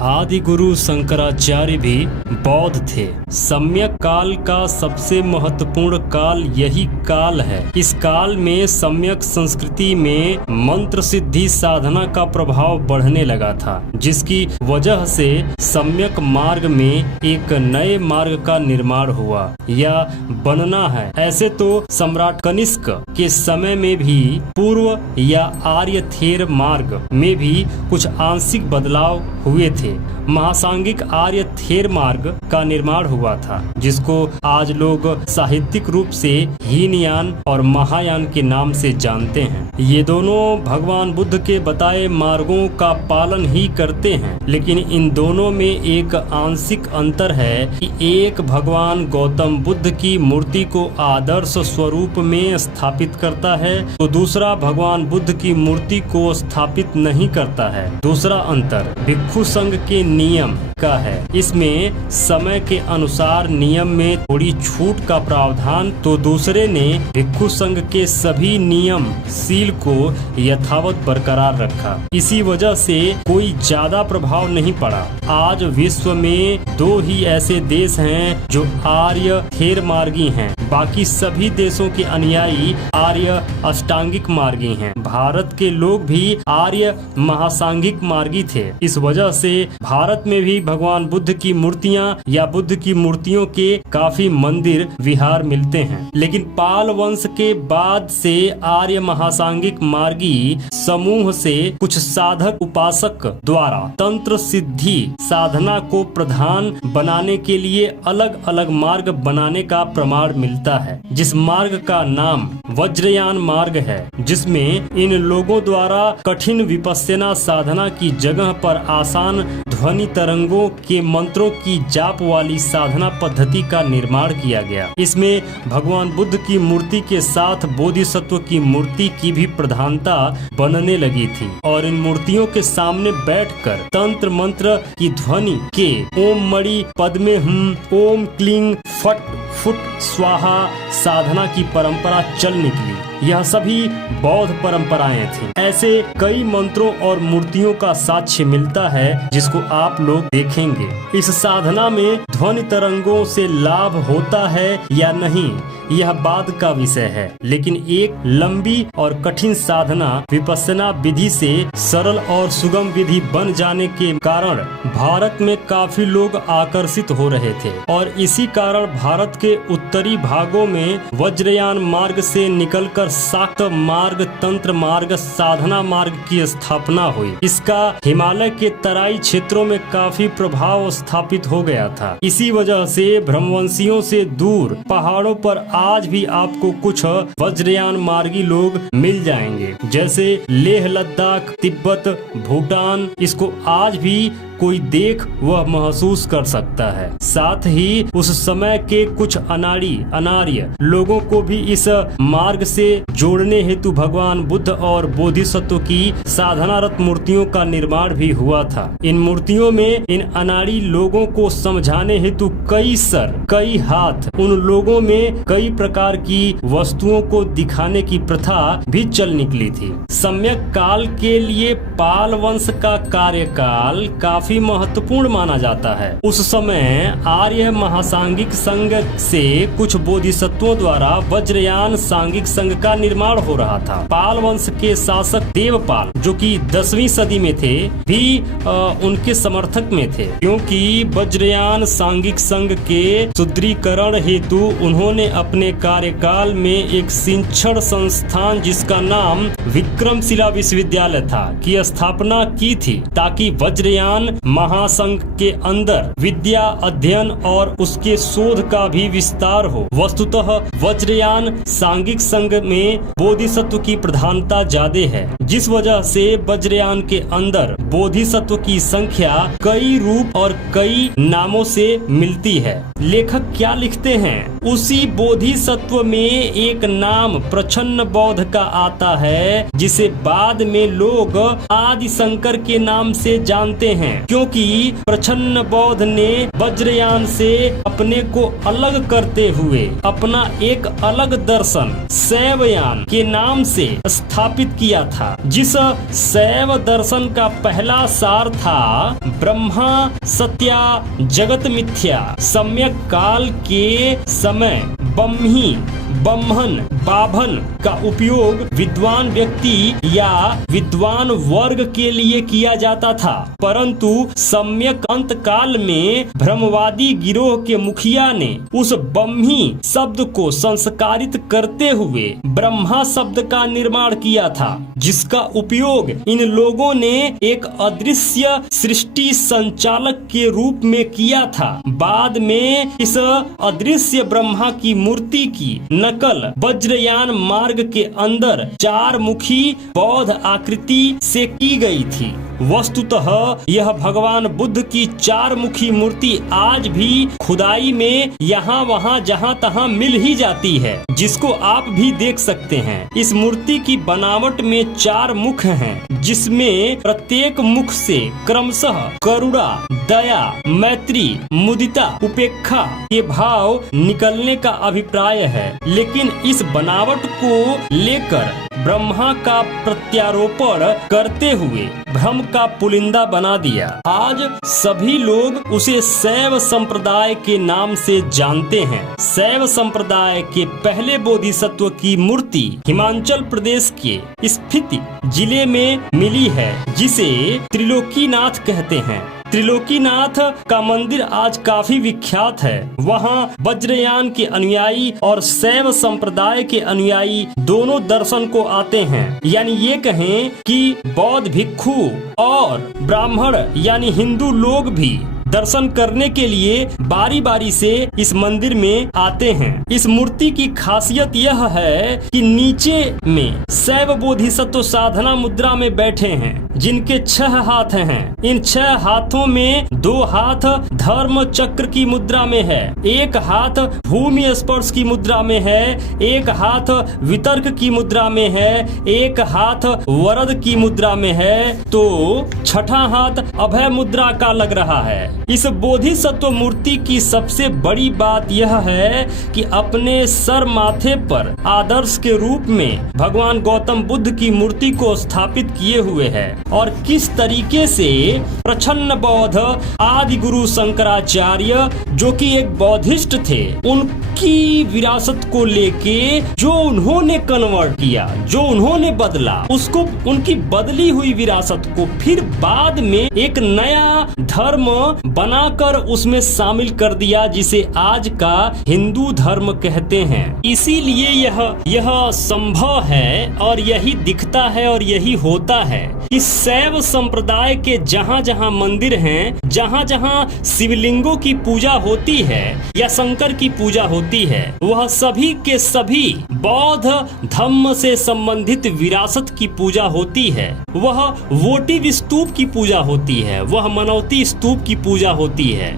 आदि गुरु शंकराचार्य भी बौद्ध थे। सम्यक काल का सबसे महत्वपूर्ण काल यही काल है। इस काल में सम्यक संस्कृति में मंत्र सिद्धि साधना का प्रभाव बढ़ने लगा था, जिसकी वजह से सम्यक मार्ग में एक नए मार्ग का निर्माण हुआ या बनना है। ऐसे तो सम्राट कनिष्क के समय में भी पूर्व या आर्य थेर मार्ग में भी कुछ आंशिक बदलाव हुए थे। महासांगिक आर्य थेर मार्ग का निर्माण हुआ था, जिसको आज लोग साहित्यिक रूप से हीनयान और महायान के नाम से जानते हैं। ये दोनों भगवान बुद्ध के बताए मार्गों का पालन ही करते हैं, लेकिन इन दोनों में एक आंशिक अंतर है कि एक भगवान गौतम बुद्ध की मूर्ति को आदर्श स्वरूप में स्थापित करता है, तो दूसरा भगवान बुद्ध की मूर्ति को स्थापित नहीं करता है। दूसरा अंतर भिक्षु संघ के नियम का है। इसमें समय के अनुसार नियम में थोड़ी छूट का प्रावधान, तो दूसरे ने भिक्षु संघ के सभी नियम सील को यथावत बरकरार रखा। इसी वजह से कोई ज्यादा प्रभाव नहीं पड़ा। आज विश्व में दो ही ऐसे देश हैं जो आर्य थेर मार्गी हैं, बाकी सभी देशों के अनुयायी आर्य अष्टांगिक मार्गी हैं। भारत के लोग भी आर्य महासांगिक मार्गी थे। इस वजह से भारत में भी भगवान बुद्ध की मूर्तियां या बुद्ध की मूर्तियों के काफी मंदिर विहार मिलते हैं। लेकिन पाल वंश के बाद से आर्य महासांगिक मार्गी समूह से कुछ साधक उपासक द्वारा तंत्र सिद्धि साधना को प्रधान बनाने के लिए अलग अलग मार्ग बनाने का प्रमाण मिलता है, जिस मार्ग का नाम वज्रयान मार्ग है, जिसमें इन लोगों द्वारा कठिन विपस्यना साधना की जगह पर आसान ध्वनि तरंगों के मंत्रों की जाप वाली साधना पद्धति का निर्माण किया गया। इसमें भगवान बुद्ध की मूर्ति के साथ बोधिसत्व की मूर्ति की भी प्रधानता बनने लगी थी, और इन मूर्तियों के सामने बैठकर तंत्र मंत्र की ध्वनि के ओम मणि पद्मे हम, ओम क्लीं फट फुट स्वाहा साधना की परंपरा चल निकली। यह सभी बौद्ध परंपराएं थी। ऐसे कई मंत्रों और मूर्तियों का साक्ष्य मिलता है, जिसको आप लोग देखेंगे। इस साधना में ध्वनि तरंगों से लाभ होता है या नहीं, यह बाद का विषय है, लेकिन एक लंबी और कठिन साधना विपस्सना विधि से सरल और सुगम विधि बन जाने के कारण भारत में काफी लोग आकर्षित हो रहे थे, और इसी कारण भारत के उत्तरी भागों में वज्रयान मार्ग से निकलकर शाक्त मार्ग, तंत्र मार्ग, साधना मार्ग की स्थापना हुई। इसका हिमालय के तराई क्षेत्रों में काफी प्रभाव स्थापित हो गया था। इसी वजह से ब्रह्मवंशियों से दूर पहाड़ों पर आज भी आपको कुछ वज्रयान मार्गी लोग मिल जाएंगे, जैसे लेह लद्दाख, तिब्बत, भूटान। इसको आज भी कोई देख वह महसूस कर सकता है। साथ ही उस समय के कुछ अनार्य लोगों को भी इस मार्ग से जोड़ने हेतु भगवान बुद्ध और बोधिसत्व की साधनारत मूर्तियों का निर्माण भी हुआ था। इन मूर्तियों में इन अनाड़ी लोगों को समझाने हेतु कई सर, कई हाथ, उन लोगों में कई प्रकार की वस्तुओं को दिखाने की प्रथा भी चल निकली थी। सम्यक काल के लिए पाल वंश का कार्यकाल काफी महत्वपूर्ण माना जाता है। उस समय आर्य महासांगिक संघ से कुछ बोधिसत्वों द्वारा वज्रयान सांगिक संघ का निर्माण हो रहा था। पाल वंश के शासक देवपाल, जो कि 10वीं सदी में थे, भी उनके समर्थक में थे, क्योंकि वज्रयान सांगिक संघ के सुदृढ़ीकरण हेतु उन्होंने अपने कार्यकाल में एक शिक्षण संस्थान जिसका नाम विक्रमशिला विश्वविद्यालय था की स्थापना की थी, ताकि वज्रयान महासंघ के अंदर विद्या अध्ययन और उसके शोध का भी विस्तार हो। वस्तुतः वज्रयान सांगिक संघ में बोधिसत्व की प्रधानता ज्यादा है, जिस वजह से वज्रयान के अंदर बोधिसत्व की संख्या कई रूप और कई नामों से मिलती है। लेखक क्या लिखते हैं? उसी बोधिसत्व में एक नाम प्रच्छन्न बौद्ध का आता है, जिसे बाद में लोग आदि शंकर के नाम से जानते हैं। क्योंकि प्रछन्न बौद्ध ने वज्रयान से अपने को अलग करते हुए अपना एक अलग दर्शन शैवयान के नाम से स्थापित किया था, जिस शैव दर्शन का पहला सार था ब्रह्मा सत्या जगत मिथ्या। सम्यक काल के समय ब्रह्मी ब्रह्मन बाभन का उपयोग विद्वान व्यक्ति या विद्वान वर्ग के लिए किया जाता था, परंतु सम्यक अंत काल में ब्रह्मवादी गिरोह के मुखिया ने उस ब्रह्मी शब्द को संस्कारित करते हुए ब्रह्मा शब्द का निर्माण किया था, जिसका उपयोग इन लोगों ने एक अदृश्य सृष्टि संचालक के रूप में किया था। बाद में इस अदृश्य ब्रह्मा की मूर्ति की नकल वज्रयान मार्ग के अंदर 4 मुखी बौद्ध आकृति से की गई थी। वस्तुतः यह भगवान बुद्ध की 4 मुखी मूर्ति आज भी खुदाई में यहाँ वहाँ जहाँ तहाँ मिल ही जाती है, जिसको आप भी देख सकते हैं। इस मूर्ति की बनावट में 4 मुख हैं, जिसमें प्रत्येक मुख से क्रमशः करुणा, दया, मैत्री, मुदिता, उपेक्षा के भाव निकलने का अभिप्राय है। लेकिन इस बनावट को लेकर ब्रह्मा का प्रत्यारोपण करते हुए भ्रम का पुलिंदा बना दिया। आज सभी लोग उसे शैव संप्रदाय के नाम से जानते हैं। शैव संप्रदाय के पहले बोधिसत्व की मूर्ति हिमाचल प्रदेश के स्फीति जिले में मिली है, जिसे त्रिलोकीनाथ कहते हैं। त्रिलोकीनाथ का मंदिर आज काफी विख्यात है। वहाँ वज्रयान के अनुयायी और शैव संप्रदाय के अनुयायी दोनों दर्शन को आते हैं। यानी ये कहें कि बौद्ध भिक्षु और ब्राह्मण यानी हिंदू लोग भी दर्शन करने के लिए बारी बारी से इस मंदिर में आते हैं। इस मूर्ति की खासियत यह है कि नीचे में शैव बोधिसत्व साधना मुद्रा में बैठे हैं, जिनके 6 हाथ हैं। इन 6 हाथों में 2 हाथ धर्म चक्र की मुद्रा में है, 1 हाथ भूमि स्पर्श की मुद्रा में है, 1 हाथ वितर्क की मुद्रा में है, 1 हाथ वरद की मुद्रा में है, तो 6ठा हाथ अभय मुद्रा का लग रहा है। इस बोधिसत्व मूर्ति की सबसे बड़ी बात यह है कि अपने सर माथे पर आदर्श के रूप में भगवान गौतम बुद्ध की मूर्ति को स्थापित किए हुए है, और किस तरीके से प्रछन्न बौद्ध आदि गुरु शंकराचार्य जो कि एक बौद्धिस्ट थे, उनकी विरासत को लेके जो उन्होंने कन्वर्ट किया, जो उन्होंने बदला, उसको उनकी बदली हुई विरासत को फिर बाद में एक नया धर्म बनाकर उसमें शामिल कर दिया, जिसे आज का हिंदू धर्म कहते हैं। इसीलिए यह संभव है और यही दिखता है और यही होता है कि शैव संप्रदाय के जहाँ जहाँ मंदिर हैं, जहाँ जहाँ शिवलिंगों की पूजा होती है या शंकर की पूजा होती है, वह सभी के सभी बौद्ध धर्म से संबंधित विरासत की पूजा होती है। वह वोटिव स्तूप की पूजा होती है, वह मनौती स्तूप की पूजा होती है।